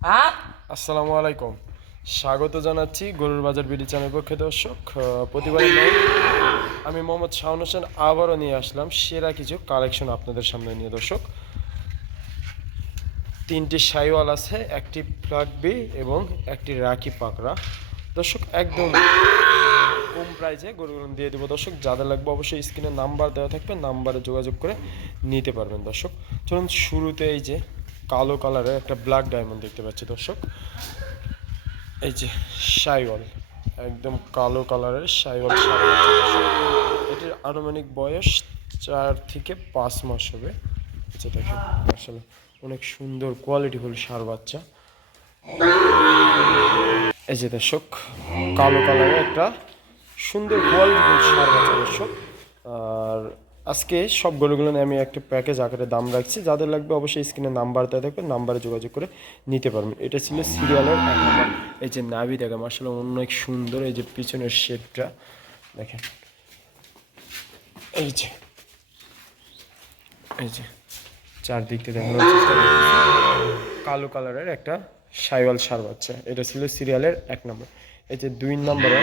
আসসালামু আলাইকুম। স্বাগত জানাচ্ছি গরুর বাজার বিডি চ্যানেল পক্ষে দর্শক। প্রতিবারের ন্যায় আমি মোহাম্মদ শাওন হোসেন আবারও নিয়ে আসলাম সেরা কিছু কালেকশন আপনাদের সামনে নিয়ে দর্শক। তিনটি সাইওয়াল আছে, একটি ফ্লাগবি এবং একটি রাখি পাকড়া দর্শক। একদম কম প্রাইসে গরুগুলো দিয়ে দেবো দর্শক। যাদের লাগবে অবশ্যই স্ক্রিনে নাম্বার দেওয়া থাকবে, নাম্বারে যোগাযোগ করে নিতে পারবেন দর্শক। চলুন শুরুতে এই যে কালো কালারের একটা ব্ল্যাক ডায়মন্ড দেখতে পাচ্ছি দর্শক। এই যে শাইওয়াল, একদম কালো কালারের শাইওয়াল সার বাচ্চা দর্শক। এটির আনুমানিক বয়স 4 থেকে 5 মাস হবে। আচ্ছা দেখেন আসলে অনেক সুন্দর কোয়ালিটিফুল সার বাচ্চা। এই যে দর্শক কালো কালারের একটা সুন্দর কোয়ালিটিফুল সার বাচ্চা দর্শক। আর আজকে সব গরুগুলো নিয়ে আমি একটা প্যাকেজ আকারে দাম রাখছি। যাদের লাগবে অবশ্যই স্ক্রিনে নাম্বার দেওয়া থাকবে, নাম্বারে যোগাযোগ করে নিতে পারবেন। এটা ছিল সিরিয়ালের 1 নম্বর। এই যে নাভি দেখেন আসলে অনেক সুন্দর। এই যে পিছনের শেপটা দেখেন, এই যে এই যে চারদিক থেকে দেখানোর চেষ্টা করতেছি। কালো কালারের একটা সাইওয়াল সার বাচ্চা, এটা ছিল সিরিয়ালের 1 নম্বর। এই যে 2 নম্বরে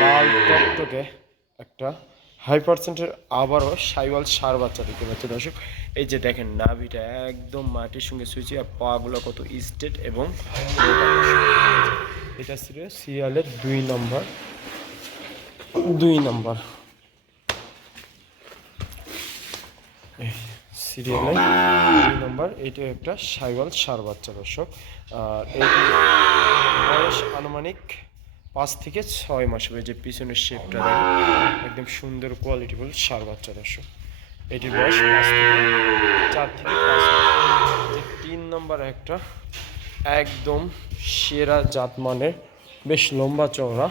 লাল টকটকে একটা 100% আবারও সাইওয়াল সার বাচ্চা দেখতে পাচ্ছি দর্শক। এই যে দেখেন নাভিটা একদম মাটির সঙ্গে সুইচি, আর পাগুলো কত স্ট্রেট এবং এটা ছিল সিরিয়ালের 2 নম্বর। 2 নম্বর সিরিয়ালে 2 নম্বর, এইটা একটা সাইওয়াল সার বাচ্চা দর্শক। আর এইটি বয়স আনুমানিক 5 থেকে 6 মাস হবে। যে পিছনের শেপটা দেখেন একদম সুন্দর কোয়ালিটিফুল সার বাচ্চা দর্শক। এটির বয়স 4 থেকে 5 মাস। যে 3 নম্বর একটা একদম সেরা জাতমানের বেশ লম্বা চওড়া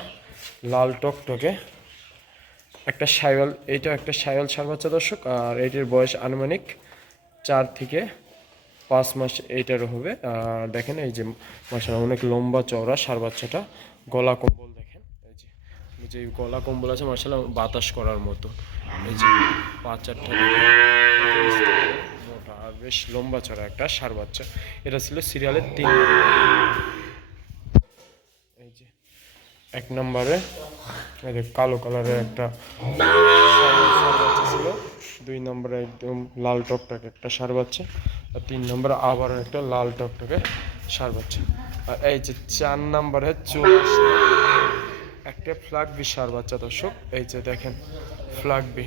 লাল টকটকে একটা সাইওয়াল, এইটা একটা সাইওয়াল সার বাচ্চা দর্শক। আর এটির বয়স আনুমানিক 4 থেকে 5 মাস এইটারও হবে। আর দেখেন এই যে মাশাআল্লাহ অনেক লম্বা চওড়া সার বাচ্চাটা। গলা কম্বল দেখেন, এই যে যে গলা কম্বল আছে মাশাআল্লাহ বাতাস করার মতো। এই যে পাঁচারটা মোটা আর বেশ লম্বা চওড়া একটা সার বাচ্চা। এটা ছিল সিরিয়ালের 3 নম্বর। এই যে 1 নম্বরে এই যে কালো কালারের একটা সার বাচ্চা ছিল। 2 নম্বরে একদম লাল টকটকে একটা সার বাচ্চা। আর 3 নম্বরে আবার একটা লাল টকটকে সার বাচ্চা। আর এই যে 4 নম্বরে চলে আসলো একটা ফ্ল্যাগবি সার বাচ্চা দর্শক। এই যে দেখেন ফ্ল্যাগবি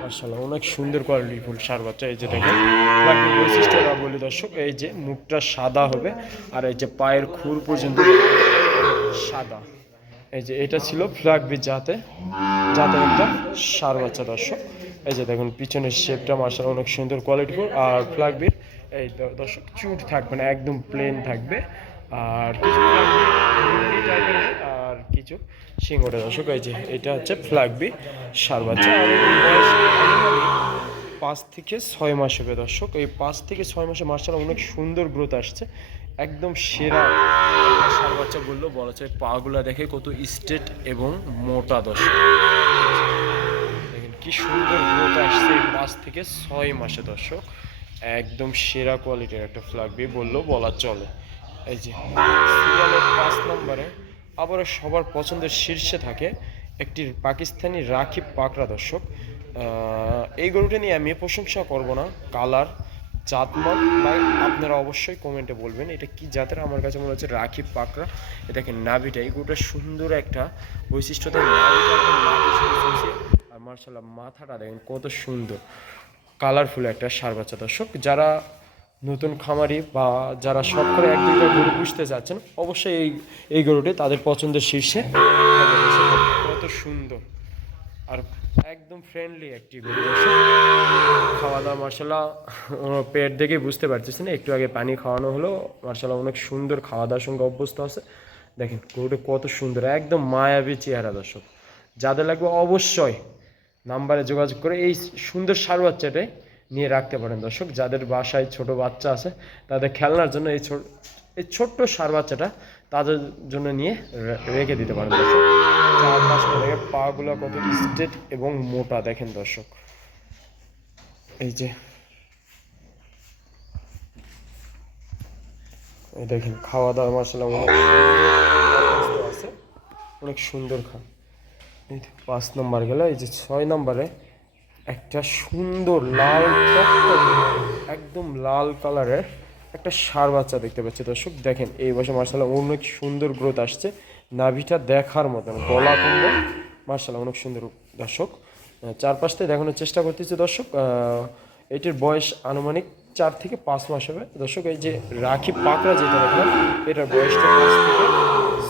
মাশাআল্লাহ অনেক সুন্দর কোয়ালিটি ফুল সার বাচ্চা। এই যে দেখেন ফ্ল্যাগবির বৈশিষ্ট্যটা বলি দর্শক। এই যে মুখটা সাদা হবে, আর এই যে পায়ের খুর পর্যন্ত সাদা। এই যে এটা ছিল ফ্ল্যাগবি জাতের একটা সার বাচ্চা দর্শক। এই যে দেখুন পিছনের শেপটা মাশাআল্লাহ অনেক সুন্দর কোয়ালিটিফুল। আর ফ্ল্যাগবির এই দর্শক চুট থাকবে না, একদম প্লেন থাকবে। আর কিছু আর কিছু সিংহটা দর্শক। এই যে এটা হচ্ছে ফ্ল্যাগবি সার বাচ্চা। আর এর বয়স 5 থেকে 6 মাস হবে দর্শক। এই 5 থেকে 6 মাসে মাশাআল্লাহ অনেক সুন্দর গ্রোথ আসছে। একদম সেরা একটা ষাঁড় বাচ্চা বললেও বলা যায়। পাগুলা দেখে কত স্ট্রেট এবং মোটা দর্শক। দেখেন কি সুন্দর গ্রোথ আসছে 5 থেকে 6 মাসে দর্শক। একদম সেরা কোয়ালিটির একটা ফ্ল্যাগবি বললেও বলা চলে। এই যে সিরিয়ালের 5 নম্বরে আবারও সবার পছন্দের শীর্ষে থাকে একটি পাকিস্তানি রাখি পাকড়া দর্শক। এই গরুটা নিয়ে আমি প্রশংসা করব না, কালার জাতমান ভাই আপনারা অবশ্যই কমেন্টে বলবেন এটা কি জাতের। আমার কাছে মনে হচ্ছে রাখি পাকড়া। এ দেখেন নাভিটা, এই গরুটা সুন্দর একটা বৈশিষ্ট্য থাকে। আর মার্শাল্লাহ মাথাটা দেখেন কত সুন্দর কালারফুল একটা ষাঁড় বাচ্চা দর্শক। যারা নতুন খামারি বা যারা শখ করে 1-2টা গরু পুষতে যাচ্ছেন অবশ্যই এই গরুটি তাদের পছন্দের শীর্ষে। কত সুন্দর আর একদম ফ্রেন্ডলি একটি গরু দর্শক। খাওয়া দাওয়া মার্শাল্লাহ পেট দেখে বুঝতে পারতেছি না, একটু আগে পানি খাওয়ানো হলো। মার্শাল্লাহ অনেক সুন্দর খাওয়া দাওয়ার সঙ্গে অভ্যস্ত আছে। দেখেন গরুটা কত সুন্দর, একদম মায়াবী চেহারা দর্শক। যাদের লাগবে অবশ্যই নাম্বারে যোগাযোগ করে এই সুন্দর ষাঁড় বাচ্চাটাই নিয়ে রাখতে পারেন দর্শক। যাদের বাসায় ছোট বাচ্চা আছে তাদের খেলনার জন্য এই ছোট্ট ষাঁড় বাচ্চাটা তাদের জন্য নিয়ে রেখে দিতে পারেন দর্শক। 4-5 দেখে পাগুলো কত স্ট্রেট এবং মোটা দেখেন দর্শক। এই যে এই দেখেন খাওয়া দাওয়া মাশাআল্লাহ অনেক সুন্দর আছে, অনেক সুন্দর এই 5 নম্বর গেল। এই যে 6 নম্বরে একটা সুন্দর লাল টকটকে একদম লাল কালারের একটা ষাঁড় বাচ্চা দেখতে পাচ্ছি দর্শক। দেখেন এই বছর মাশাআল্লাহ অনেক সুন্দর গ্রোথ আসছে, নাভিটা দেখার মতন, গলা কুম্ভ মাশাআল্লাহ অনেক সুন্দর দর্শক। চারপাশটা দেখানোর চেষ্টা করতেছি দর্শক। এটির বয়স আনুমানিক 4 থেকে 5 মাস হবে দর্শক। এই যে রাখি পাকড়া যেটা দেখলাম, এটার বয়সটা 5 থেকে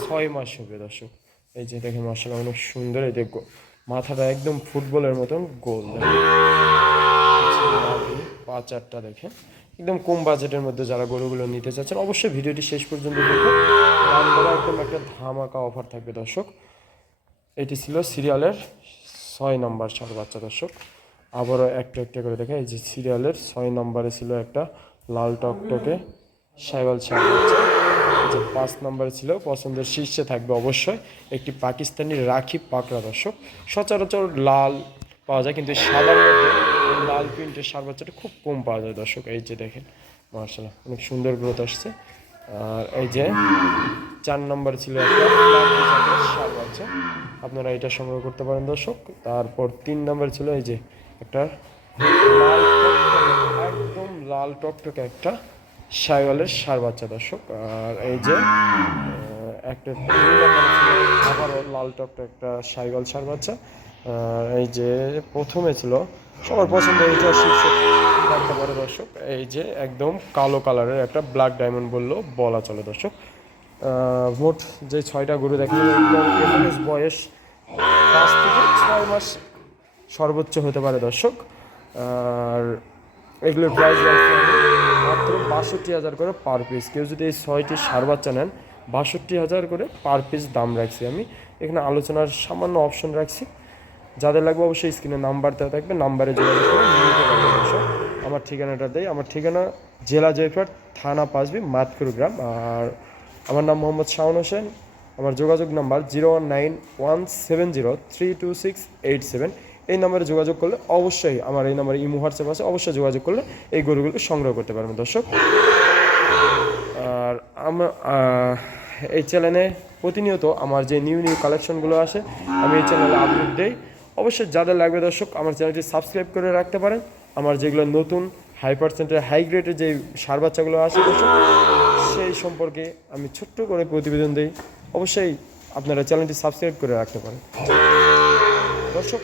6 মাস হবে দর্শক। এই যে দেখেন মাশাআল্লাহ অনেক সুন্দর, এই দেখো মাথাটা একদম ফুটবলের মতন গোল, পা চারটা দেখেন একদম কম বাজেটের মধ্যে যারা গরুগুলো নিতে চাচ্ছেন অবশ্যই ভিডিওটি শেষ পর্যন্ত দেখুন। দাম দরে একদম একটা ধামাকা অফার থাকবে দর্শক। এটি ছিল সিরিয়ালের 6 নম্বর ষাঁড় বাচ্চা দর্শক। আবারও একটা একটা করে দেখেন, এই যে সিরিয়ালের 6 নম্বরে ছিল একটা লাল টকটকে শাইওয়াল ষাঁড় বাচ্চা। যে 5 নম্বরে ছিল পছন্দের শীর্ষে থাকবে অবশ্যই একটি পাকিস্তানি রাখি পাকড়া দর্শক। সচরাচর লাল পাওয়া যায়, কিন্তু সাদার মধ্যে এই লাল প্রিন্টের ষাঁড় বাচ্চাটা খুব কম পাওয়া যায় দর্শক। এই যে দেখেন মাশাআল্লাহ অনেক সুন্দর গ্রোথ আসছে। আর এই যে 4 নম্বরে ছিল একটা ষাঁড় বাচ্চা, আপনারা এটা সংগ্রহ করতে পারেন দর্শক। তারপর 3 নম্বরে ছিল এই যে একটা লাল একদম লাল টকটকে একটা শাইওয়ালের ষাঁড় বাচ্চা দর্শক। আর এই যে একটা 2 নম্বরে ছিল আবারও লাল টকটকে একটা শাইওয়াল ষাঁড় বাচ্চা। এই যে প্রথমে ছিল সবার পছন্দ এইটা শীর্ষে থাকতে পারে দর্শক, এই যে একদম কালো কালারের একটা ব্ল্যাক ডায়মন্ড বলা চলে দর্শক। মোট যে 6টা গরু দেখেন একদম এভারেজ বয়স 5 থেকে 6 মাস সর্বোচ্চ হতে পারে দর্শক। আর এগুলোর প্রাইস মাত্র 62,000 করে পার পিস। কেউ যদি এই 6টি ষাঁড় বাচ্চা নেন 62,000 করে পার পিস দাম রাখছি আমি। এখানে আলোচনার সামান্য অপশন রাখছি, যাদের লাগবে অবশ্যই স্ক্রিনে নাম্বার দেওয়া থাকবে, নাম্বারে যোগাযোগ করে নিতে পারবেন দর্শক। আমার ঠিকানাটা দেয়, আমার ঠিকানা জেলা জয়পুরহাট, থানা পাঁচবি, মাতকুর গ্রাম। আর আমার নাম মোহাম্মদ শাওন হোসেন। আমার যোগাযোগ নাম্বার 01917032687। এই নাম্বারে যোগাযোগ করলে অবশ্যই, আমার এই নাম্বারে ইমো হোয়াটসঅ্যাপ আছে, অবশ্যই যোগাযোগ করলে এই গরুগুলো সংগ্রহ করতে পারবেন দর্শক। আর আমার এই চ্যানেলে প্রতিনিয়ত আমার যে নিউ কালেকশনগুলো আসে আমি এই চ্যানেলে আপলোড দিই। অবশ্যই যাদের লাগবে দর্শক আমার চ্যানেলটি সাবস্ক্রাইব করে রাখতে পারেন। আমার যেগুলো নতুন হাই পার্সেন্টের হাই গ্রেডের যে ষাঁড় বাচ্চাগুলো আসে দর্শক, সেই সম্পর্কে আমি ছোট্ট করে প্রতিবেদন দিই। অবশ্যই আপনারা চ্যানেলটি সাবস্ক্রাইব করে রাখতে পারেন দর্শক।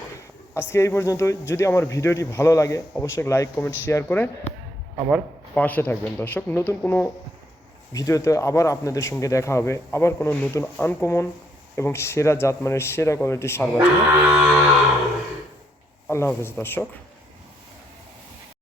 আজকে এই পর্যন্তই। যদি আমার ভিডিওটি ভালো লাগে অবশ্যই লাইক কমেন্ট শেয়ার করে আমার পাশে থাকবেন দর্শক। নতুন কোনো ভিডিওতে আবার আপনাদের সঙ্গে দেখা হবে, আবার কোনো নতুন আনকমন এবং সেরা জাত মানের সেরা কোয়ালিটির ষাঁড় বাচ্চা। আল্লাহ হাফেজ দর্শক।